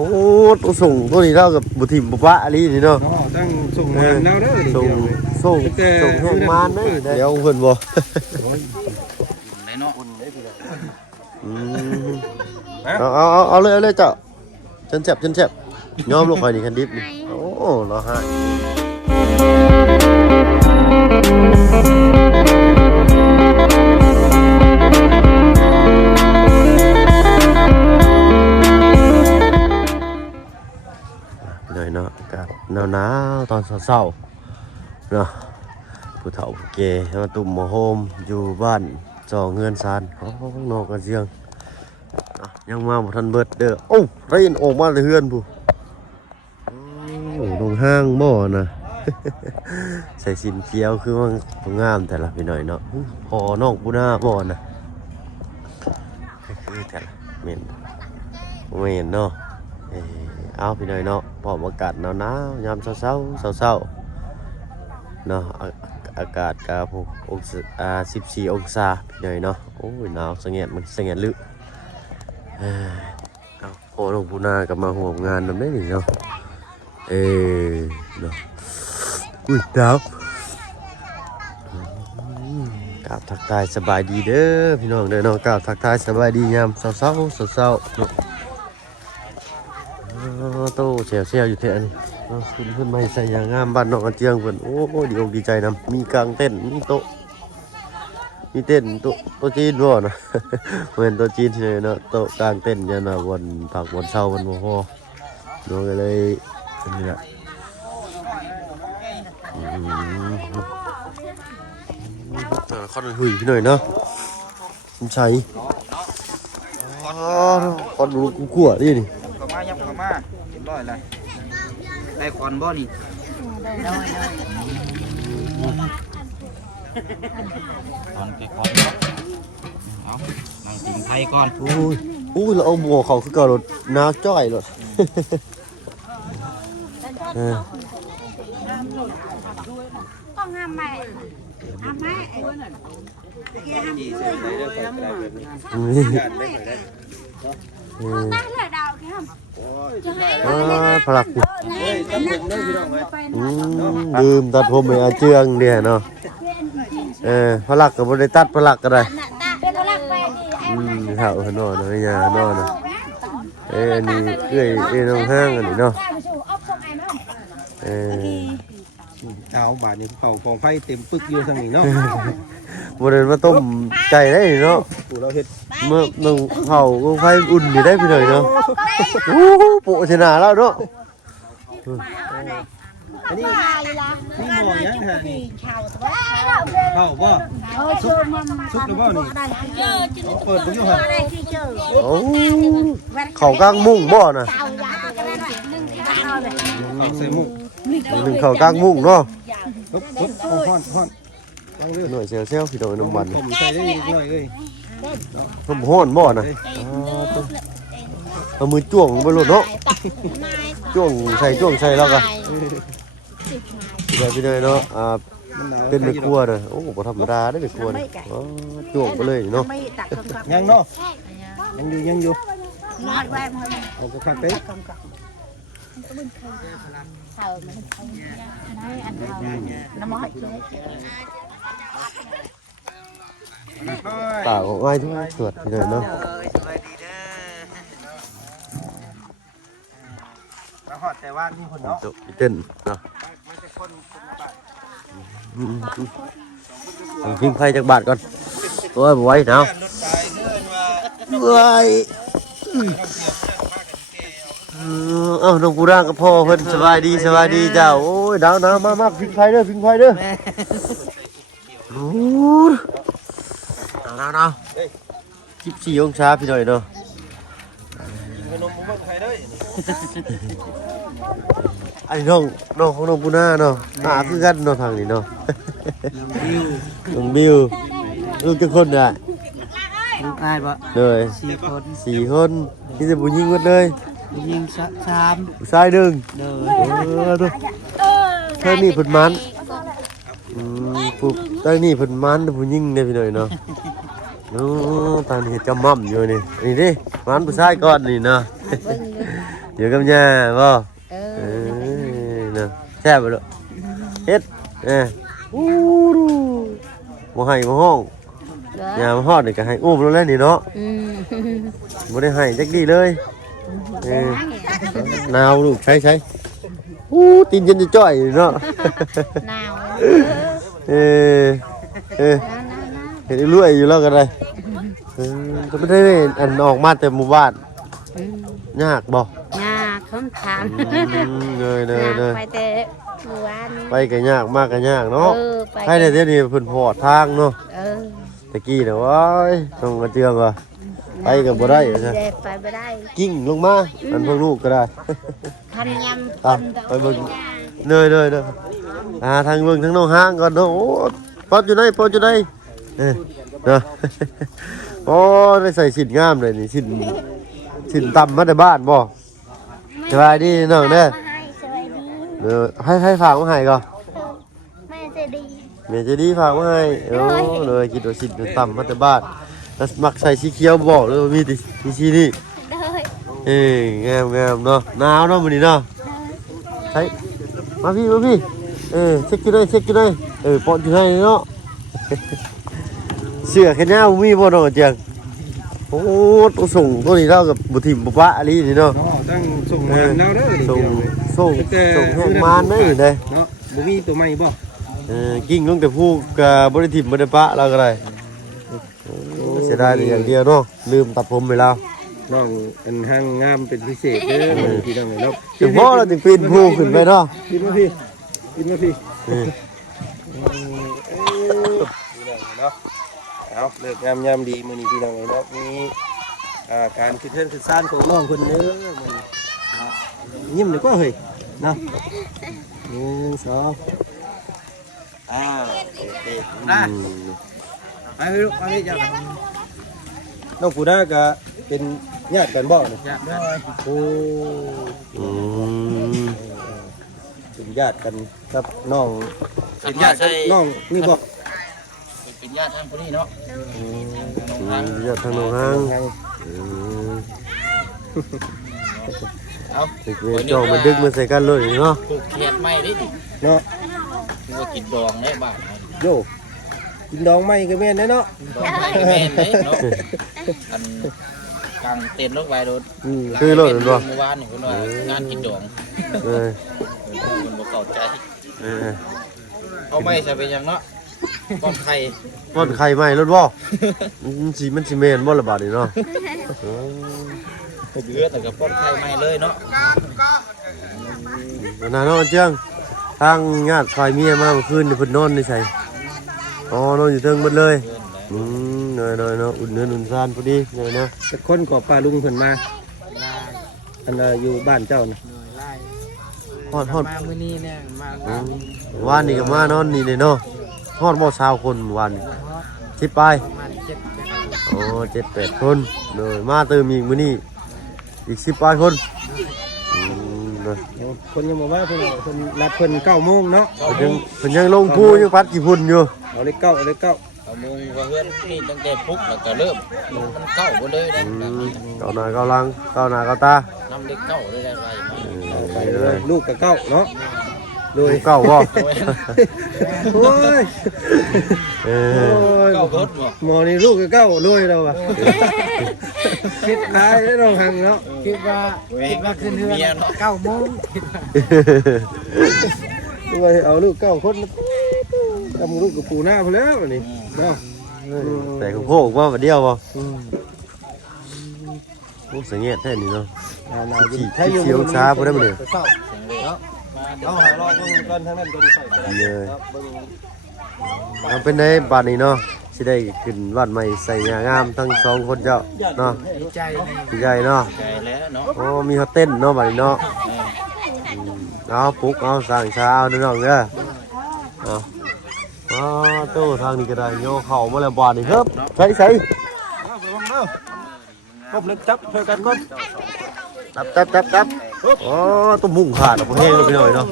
อ้ตัวส่งตัวนี้เท่ากับบุตรถิ่มบุปะอะไรนี่เนาะตั้งส่งมาแล้วเด้อส่งแห้งมานเด้เดี๋ยวเพิ่นบ่เอาเลยเจ้าฉันเจ็บยอมลูกคอยนี่คันดิบนี่โอ้รอฮะเลยเนาะอากาศหนาวตอนเช้าเนาะผู้เฒ่าผู้แก่มาตุ่มมาโฮมอยู่บ้านจอเงินซานนอกกันเสียงยังมาบ่ทันเบิดเด้อโอ้เรียนออกมาเลยเฮือนผู้ลงห้างบ่นะใส่สินเขียวคือมันงามแต่ละพี่หน่อยเนาะพอนอกบุหน้าบ่นะคือแต่ละเม่นเนาะเอาพี่หน่อยเนาะพออากาศหนาวๆยามเช้าเนาะอากาศกับ14 องศาพี่หน่อยเนาะโอ้ยหนาวสงเงียดลึเอาพอลงบุหน้ากับมาห่วงงานนำได้นี่เนาะเนาะอุ้ยดาวกราบทักทายสบายดีเด้อพี่น้องเด้อเนาะกราบทักทายสบายดียามเช้าโตเชียวอยู่เท่านี้ขึ้นมาใส่ยางงามบ้านนอกกันเจียงเพิ่นโอ้ดีอกดีใจนำมีกางเต้นมีโต๊ะมีเต้นโต๊ะจีนบ่นะเหมือนโต๊ะจีนเลยเนาะโต๊ะกางเต้นยันวันผักวันเช้าวันบ่พอน้องก็เลยนี่แหละข้อนหุยพี่หน่อยเนาะคุณชัยข้อนดูกุ้งนี่เข้ามายับเข้ามาเรียบร้อยเลยได้คอนบ่นี่คอนแกคอนเอานั่งติ่งไทยก่อนอุ้ยเราเอาหมวกเขาคือเก่ารถน้าจ้อยรถต้องห้ามแม่พลักดื่มตัดผมไอ้เจืองเนี่ยเนาะพลักกับบริตัดพลักก็ได้เท่าหนอนอะไรเงี้ยนอนนี่น้องห้างอันนี้เนาะเอาบาทนี้เผากองไฟเต็มปึกอยู่ทางนี้เนาะบริเวณมาต้มไก่ได้เนาะเราเห็ดเมื่อนึ่งเผากองไฟอุ่นอยู่ได้พี่หน่อยเนาะโปะชนะแล้วเนาะอันนี้หม้อยังฮะนี่เผาบ่ซุกหรือเปล่านี่เปิดปุ๊บอยู่ฮะโอ้เขากลางมุ้งบ่นะเขาใส่มุ้งหนึ่งเขากลางมุ้งเนาะปุ๊บฮ้อนหน่อยเซลพี่หน่อยน้ำมันผมใส่ได้หน่อยเลยผมห้อนบ่นะเอามือจ้วงไปหลุดเนาะจ้วงใส่แล้วกันเดี๋ยวพี่หน่อยเนาะเป็นไม่กลัวเลยโอ้โหธรรมดาได้ไม่กลัวเลยจ้วงไปเลยเนาะยังเนาะยังอยู่ผมก็ขัดเป๊ะตาของไอ้ทุกตรวจพี่หน่อยเนาะหอดแต่ว่านี่คนเนาะเต้นเนาะพิงไฟจากบาทก่อนตัวไว้เนาะไว้น้องกูร่างกับพ่อเพิ่นสบายดีเจ้าโอ้ยดาวน้ำมาพิงไฟเด้อโอ้ดาว14 องศาพี่หน่อยเนาะไอ้น้องของน้องปูน่าเนาะคือกันเนาะทางนี้เนาะน้องบิวลูกจะคนได้ลูกอ้ายบ่เลย4 คนนี่จะผู้หญิงหมดเลยยิง3ชาย1เลยดูเท่านี้เพิ่นมันปุ๊บตอนนี้เพิ่นมันผู้หญิงเนี่ยพี่หน่อยเนาะตอนนี้จะมั่มอยู่นี่ดิมันผู้ชายก่อนนี่เนาะ อยู่กับย่าบ่ เอ เอ อ อเนาะแซ่บบ่ลูกเฮ็ดอู้ดูบ่ให้บ่ห้องย่ามาฮอดนี่ก็ให้อุ้มแล้วแหละนี่เนาะ อืม บ่ได้ให้จักดีเลยหนาวลูกใช้อู้ตีนเย็นจะจ้อยเนาะ หนาว เออเห็นรวยอยู่แล้วกันเลยก็ไม่ได้อันออกมาแต่หมู่บ้านยากบ่ ยากคำถาม เลย ไปแต่เมื่อวาน ไปก็ยากมากก็ยากเนาะ ไป ใครในเดี๋ยวนี้เพิ่นพอดทางเนาะ เออ ตะกี้น่ะว้ายต้องกระเจืองว่ะไปก็บ่ได้ใช่ ไปไม่ได้ กิ้งลงมาอันพวกลูกก็ได้ ทันยำ ไปเบิ่งเลยทางเบิ่งทางน้องห้างก่อนเนาะโอ้ปอดอยู่ไหนเนาะโอ้ได้ใส่ชิ้นงามเลยนี่ชิ้นต่ำมาแต่บ้านบ่สบายดีน้องเด้อ สวัสดี ให้ฝากมาให้ก่อน แม่จะดี แม่จะดีฝากมาให้โอ้เลยคิดว่าชิ้นต่ำมาแต่บ้านแล้วมักใส่สีเขียวบอกเลยว่ามีแต่สีนี่ เด้อ งามเนาะหนาวเนาะมื้อนี้เนาะใช่มาพี่เช็คอยู่ได้ปอนอยู่ให้เนาะเสื้อแขนยาวมีบ่เนาะเจียงโอ้ตัวส่งตัวนี้เท่ากับบุถิ่มบุปะอะไรนี่เนาะ เนาะตั้งส่งมาแล้วเด้อ ส่งแห้งมานได้เลย เนาะบ่มีตัวใหม่บ่ กิ้งลงแต่ผู้กับบริถิ่มบริปะเราก็ได้เสียดายอย่างเดียวเนาะลืมตัดผมไปแล้ว น้องอันห้างงามเป็นพิเศษเด้อพี่น้องเนาะ ถึงพ่อเราถึงปีนผู้ขึ้นไปเนาะ กินมาพี่เนาะเอาเลิกงามดีมื้อนี้พี่น้องเนาะมีการขึ้นเทินขึ้นซ่านของน้องคนเด้อมื้อนี้ยิ้มหน่อยก็เฮ้ยเนาะ1 2โอเคไปลูกไปจ้ะน้องปูนาก็เป็นญาติกันบ่เนี่ยญาติกันโอ้เป็นญาติกันกับน้องเป็นญาติกับน้องนี่บ่ เป็นญาติทางคนนี้เนาะ ญาติทางน้องห้าง เอา เด็กเวรจองมันดึกมาใส่กันเลยเนาะ ผูกแขนไม่ได้ดิ เนาะ คือว่ากินดองได้บ้าง โยกินดองไม้ก็แม่นเนาะ ดองไม่แม่นเลยเนาะอันกลางเต็นท์รถไฟรถ คือรถมันบ่ เมื่อวานนี่คุณว่างานกินดอง เออ คุณบ่เข้าใจ เออ เอาไม่ใช่เป็นยังเนาะป้อนไข่ ป้อนไข่ไหมรถบ่มันสิเมนบ่ละบาดนี่เนาะ เลือแต่กับป้อนไข่ไม่เลยเนาะ นาน้องเจียงทางญาติฝ่ายเมียมาเมื่อคืนนี่เพิ่นนอนนี่ใส่อ๋อนอนอยู่เทิงหมดเลยเนาะอุ่นเนื้ออุ่นซานพอดีเนาะ แต่คนก็ป้าลุงเพิ่นมาอันอยู่บ้านเจ้าน่ะ ฮอด มามื้อนี้เนี่ยมาว านนี่ก็มานอนนี่เนาะฮอดบ่20คนวานนี่สิไป มา7 อ๋อ7-8 คนเลยมาเติมอีกมื้อนี้อีก18 คนเนาะ คนยังบ่มาเพิ่นรับเพิ่น9 โมงเนาะ เพิ่นยังลงผู้ยังพัดกี่พุ่นอยู่ เอาเลข9เอาเลข9 เอามุงว่าเพื่อนนี่ตั้งแต่ปุ๊บแล้วก็เริ่มมันเข้าบ่เลยได้แบบนี้ ก้าวหน้าก้าวหลังก้าวหน้าก้าวตาน ำเด็กเก้าได้ไรมา ไปเลยลูกกับ9เนาะโดย เก้าบ่ โอ้ย เอ โอ้ อย เก้าเบิดบ่ หมอนี่ลูกกับ9รวยแล้วอ่ะคิดหลายได้น้องหังเนาะ คิดว่าขึ้นเรือน9 โมง ด้วยเอาลูก9 คนทำลูกกับปูหน้าพุ่นแล้วนี่เนาะ แต่ของพวกว่ามาเดียวบ่โอ้สังเกตแท้นี่เนาะ เสียวช้าบ่ได้บ่เนี่ย เอาหารอบเบิ่งก่อนทางนั้นก่อนใส่กัน เลยเอาเป็นในบ้านนี้เนาะสิได้ขึ้นบ้านใหม่ใส่ยางามทั้ง2คนเจ้าเนาะ ดีใจ ดีใจเนาะ ใจแล้วเนาะ โอ้มีเฮาเต้นเนาะบ้านนี้เนาะเอาปลุกเอาสร้างเช้าเด้อน้องเด้อเอาอ๋อโตทางนี้ก็ได้โยเข้ามาแล้วบ้านนี้ครับใส่ เอาไปวางเด้อครบเล็กจับช่วยกันก่อน จับอ๋อตัวมุ่งขาดเอาไปแห้งเลยพี่น้อยเนาะ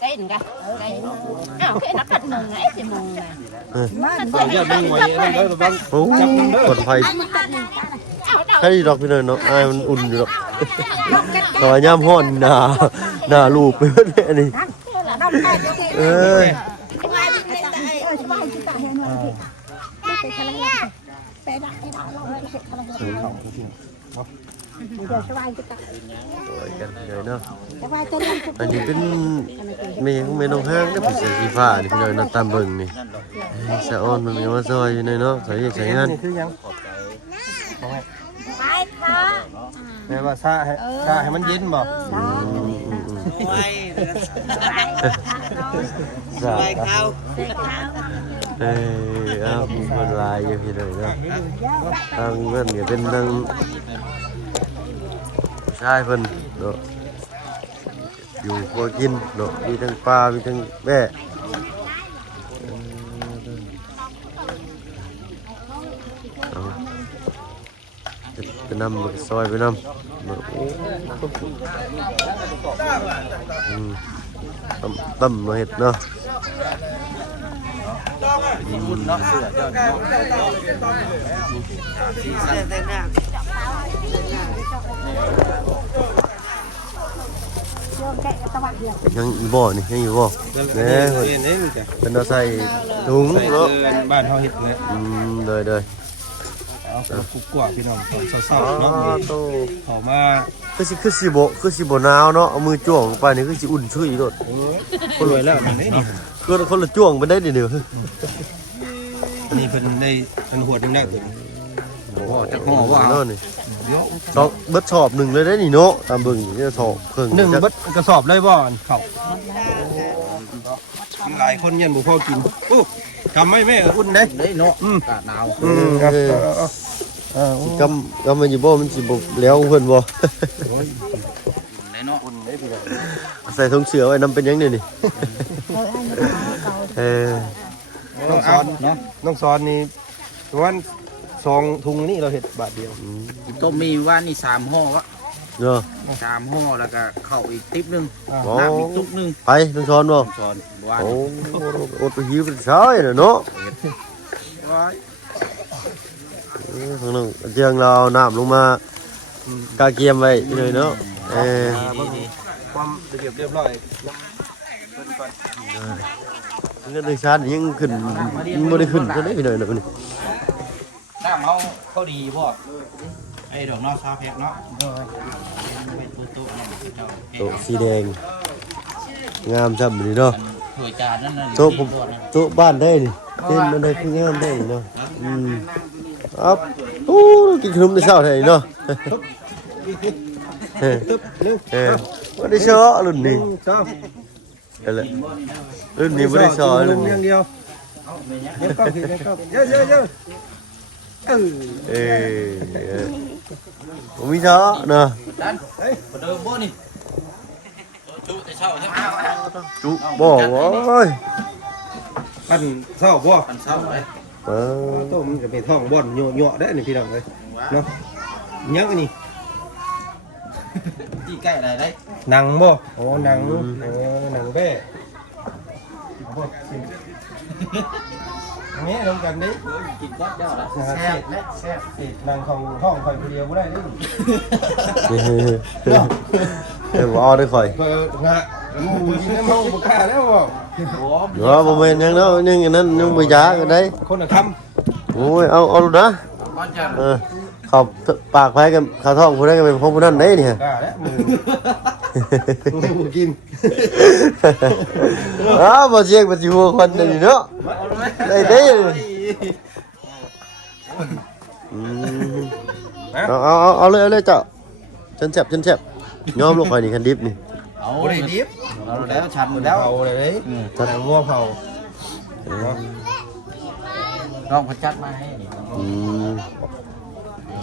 เต้นกันอ้าวแค่นักขัดมึงไงสิมึงไง เอาอย่ามึงไว้นั่นเด้อระวัง โอ้คนไฟ เอาเดา ใครดอกพี่น้อยเนาะอายมันอุ่นอยู่ดอกต่อยามฮ้อนหน้าลูกไปเบิดเลยอันนี้เอ้ยสวยกันเลยเนาะอันนี้เป็นเมย์ของเมย์น้องห้างได้ผู้เสียสีฟ้านี่พี่น้อยเนาะตามเบิ่งนี่สะอ้อนมันมีมาซอยอยู่ในเนาะใส่ใช้งาน นี่คือยังแม่ว่าซาให้มันเย็นบ่ dạ một vài giờ thì rồi đó đang gần cái bên đang sai phần đó dù qua kinh đó đi thằng pa đi thằng bé cái năm một soi với năm tầm nó hết nóยังบ่นี่ยังอยู่บ่เนี่ยเป็นเราใส่ถุงเนาะ บ้านเฮาเฮ็ดเลย đời เอากุ๊กกว่าพี่น้องตอนเช้าๆเนาะเข้ามา คือสิบ่หนาวเนาะเอามือจ้วงไปนี่คือสิอุ่นชุ่ยโดด คนรวยแล้วนี่ คนละจ้วงไปได้เดี๋ยว อันนี้เพิ่นได้เพิ่นหัวนึงได้ถึงบ่จักห่อว่า เนาะนี่สองเบิดสอบหนึ่งเลยได้นี่เนาะตามเบิ่งนี่สอบครึ่ง หนึ่งเบิดกระสอบเลยบ่เข้าหลายคนยันบ่พอกินอู้ทำให้แม่อุ่นเด้ đấy nó cả nào กำมันอยู่บ่มันสิบ่แล้วเพิ่นบ่ đấy nó ใส่ถุงเสือไว้นำเป็นยังนี่นี่น้องสอนเนาะน้องสอนนี่ประมาณ2ถุงนี่เราเฮ็ดบาทเดียว tôm mì van đi xàm ho á เนาะ xàm ho là cả khẩu ít tiếp nưng nạp ít chút nưng ไปต้องสอนบ่ tròn โอ้ van อดไปหิวเป็นสายน่ะเนาะข้างนึงเจียงเราน้ำลงมากาเกียมไว้เลยเนาะความเรียบร้อย เงินโดยสารยังขึ้นบ่ได้ขึ้นก็ได้พี่น้อยเนาะนี่ น้ำเขาดีพ่อไอ้ดอกนอกซาแพกเนาะ โต๊ะสีแดงงามจำนี่เนาะ ถวยจานนั่นน่ะ โต๊ะผมโต๊ะบ้านได้นี่เต้นมันได้คืองามได้เนาะครับโอ้กินขนมในเช้าแท้เนาะบ่ได้ซ้อรุ่นนี้ ชอบ นั่นแหละรุ่นนี้บ่ได้ซ้อรุ่นนี้ อย่างเดียวเดี๋ยวก็ผิดเดี๋ยวก็เยอะผมมีซ้อเนาะ ดันเฮ้ยมาเดิมบ่นี่จุแต่เช้าใช่ไหม จุบ่โอ้ย ปั้นเศร้าบ่ ปันเช้าเลย โตมันจะเป็นท้องบ่อนเหยาะได้นี่พี่น้องเลยเนาะยังอันนี้ ที่ใกล้อะไรได้ หนังบ่โอ้หนังหนังแบ้แม่ลงกันดิ กินก็เจ้าละ แซ่บและแซ่บสิหนังของท้องคอยคนเดียวบ่ได้ดิ บ่เอาได้ข่อย คอยงะกินน้ำมันบ่กล้าแล้วบ่ บ่แม่นหยังเนาะยังอันนั้นยังบ่ยากันได้ คนละค โอ้ยเอาลูกนะ con chầm ขอบปากไผกันข้าวท้องผู้ใดก็เป็นของผู้นั้นได้นี่ฮะ ำกล้าแล้วมือกิน บ่เสียงบ่สิหัวคนนี่เนาะได้เด้เอาเลยเจ้าฉันแซ่บยอมลูกข่อยนี่คันดิบนี่ บ่ได้ดิบ nó đéo chặt หม một ด đéo เผาเลยเด้จัดงัวเผา con phải chặt mai hay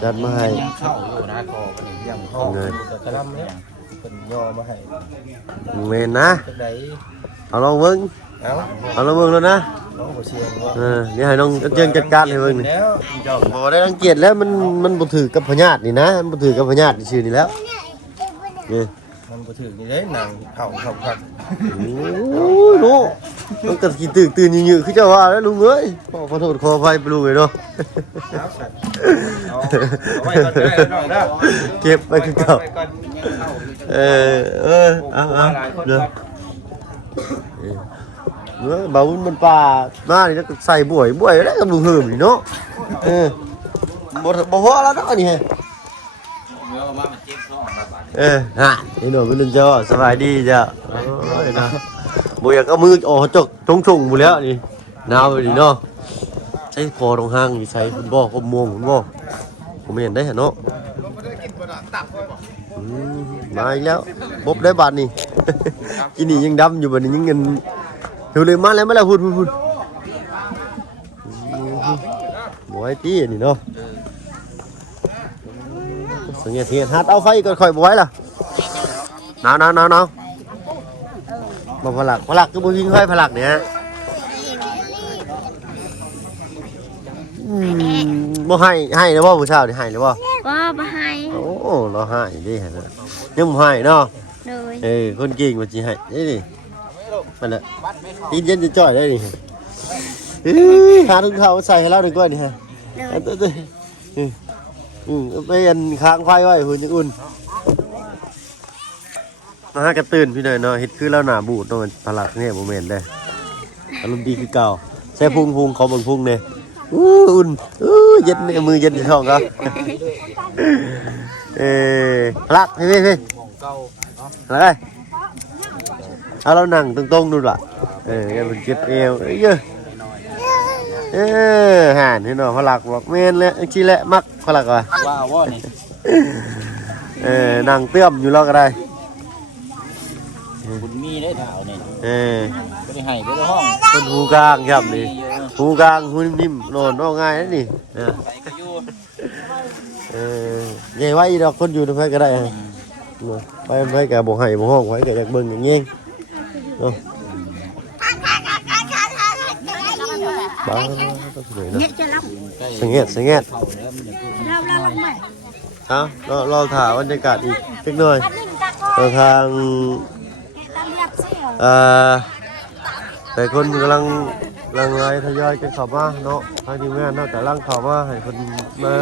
จัดมาให้ nhưng khẩu rồi đã có cái này riêng เผาแต่กระลำเนี่ยเป็นย่อมาให้ แม่นนะ จักได๋ เอาลองเบิ่ง เอ้า ลองเบิ่งแล้วนะ น้องบ่เชียงว่า เดี๋ยวให้น้องเจียงจัดการให้เบิ่งนี่ แล้ว บ่ได้รังเกียจแล้วมันบ่ถือกับพญาตินี่นะมันบ่ถือกับพญาติชื่อนี่แล้วนี่ มันบ่ถึงนี่เด้หนังเผาครับ โอ้ยโนมันก็กินตื่นยืนๆคือเจ้าว่าแล้วลุงเอ้ยขอโทษขออภัยไปลุงเลยเนาะ ครับสัตว์เอาไว้ก่อนได้น้องเด้อ เก็บไปคือเก่า ไว้ก่อนเข้า เอา หลายคน เด้อ ครับ บ่าวมันป่ามานี่แล้วก็ใส่บ่วยแล้วกับลุงเฮิมนี่เนาะบ่พอแล้วเนาะนี่ เมื่อมามันเจ็บท้องมาบาด ฮะนี่หนูเป็นลุงเจ้าสบายดีจ้ะโอ้ยนะบ่อยากเอามือออกจกทงๆหมดแล้วนี่หนาวนี่เนาะใช้คอตรงห้างนี่ใช้คุณบ่ผมม่วงคุณบ่ผมเห็นได้เนาะมาอีกแล้วบได้บาทนี่ กินนี่ยังดำอยู่บัดนี้ยังเงินอยู่เลยมาแล้วพูดบ่ไอ้ตี้นี่เนาะสังเกตเห็นฮัดเอาไฟก่อนค่อยบ่ไหวล่ะหนาวบ่พลักก็บ่ยิงไฟพลักเนี่ยบ่ให้แล้วบ่ผู้สาวนี่ให้แล้วบ่ บ่ให้ โอ้เราให้ดิฮะยังบ่ให้เนาะ เลย คนเก่งว่าสิให้นี่มันละตีนเย็นจะจ่อยได้นี่หาถุงเท้าใส่ให้เราดีกว่านี่ฮะไปอันค้างไฟไว้หุ่นยังอุ่นมาหากระตื่นพี่หน่อยเนาะเฮ็ดคือเราหน้าบูดเนาะมันพลักเนี่ยบ่แม่นเด้อารมณ์ดีคือเก่าใส่พุงขอเบิ่งพุงแน่อุ่นเย็นมือเย็นที่ท้องก็พลักพี่อะไรเอาเรานั่งตรงๆดูล่ะกันเป็นเจ็บเอวเยอะห่านนี่เนาะพลักบอกเมนเลยชี้แหละมักพลักว่ะ ว่านี่ นั่งเตื้อมอยู่แล้วก็ได้ คุณมีได้ถาวนี่ ไม่ ได้ให้ไปในห้อง คนหูกลางครับนี่หูกลางหูนิ่มๆนอนนอกง่ายนั่นนี่ ใส่ก็อยู่ ใหญ่ไว้ดอกคนอยู่ตรงไหนก็ได้ไปกับบ่ให้บ่ห้องไว้กับอยากเบิ่งอย่างเงี้ยเนาะบ้าต้องสวยนะสังเกต เข้าแล้วมันจะพูด เราถ่ายบรรยากาศอีกเล็กน้อยทางแต่คนกำลังไล่ทยอยกันเข้ามาเนาะทางทีมงานเนาะแต่ร่างเข้ามาให้คนมา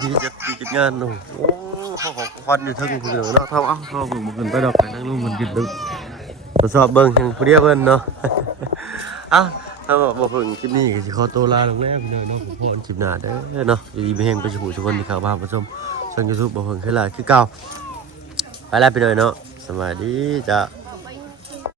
ที่จัดงานเนาะโอ้เขาขอควันอยู่ทั้งคนเดียวเนาะเท่าเขาเบิ่งมันขึ้นไปดอกไปทั้งลูกมันกินดึกทดสอบเบิ่งอย่างผู้เดียวเพิ่นเนาะถ้าบอกถึงคลิปนี้ก็สิขอตัวลาลงแล้วพี่น้องเนาะผมพรคลิปหน้าเด้อเนาะดีไปแห่งไปสู่ทุกคนที่เข้ามาผู้ชมช่อง YouTube บอกถึงคือหลายคือเก่าไปแล้วพี่น้องเนาะสวัสดีจ้ะ